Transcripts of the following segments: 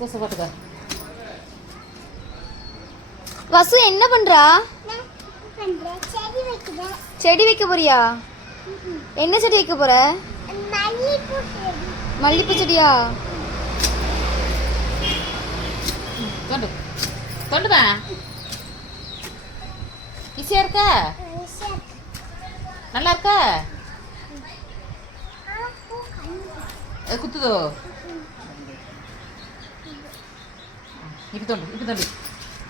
பார்த்துக்க. வசு என்ன பண்றா? செடி வைக்க போறியா? என்ன செடி வைக்க போற? மல்லிப்பூ செடியா? தொண்டு தொண்டுதான். ஈஸியா இருக்க? நல்லா இருக்க? குத்துதோ? இப்ப தொண்டு இப்ப தொண்டு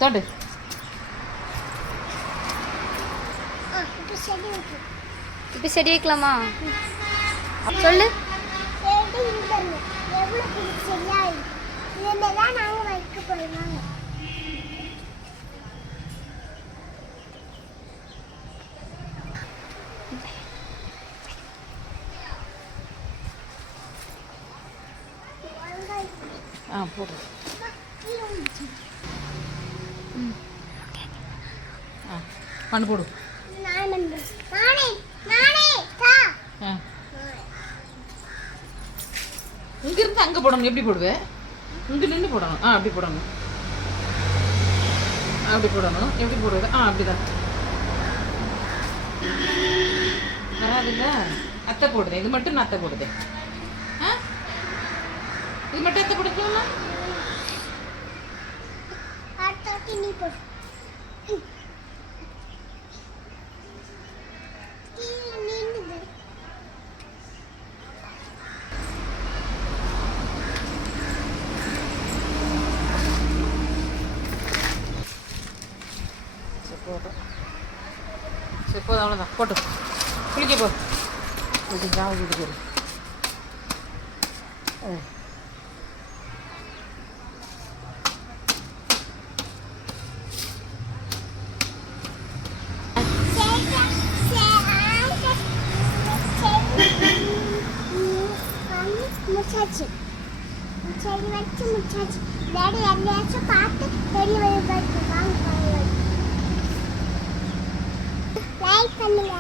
தொண்டு. இப்போ செடி வைக்கலாமா? சொல்லு. போடு. மண்ணு போடு. இங்கிருந்து அங்கே போடணும். எப்படி போடுவேன்? இங்கே நின்று போடணும். அப்படி போடணும். அப்படி போடணும். எப்படி போடுவது? அப்படிதான். வராதுல்ல. அத்தை போடுதேன். இது மட்டும் நான் அத்தை போடுதேன். இது மட்டும் அத்தை போடுக்கலாமா? சரி போதும், அவ்வளோதான். போட்டு குளிக்க போ. ஜாவது இது போடு. முச்சாச்சு சரி வச்சு முச்சாச்சு. டாடி எங்கேயாச்சும் பார்த்து பெரிய வழி பார்த்து வாங்க. லைக் பண்ணுங்க.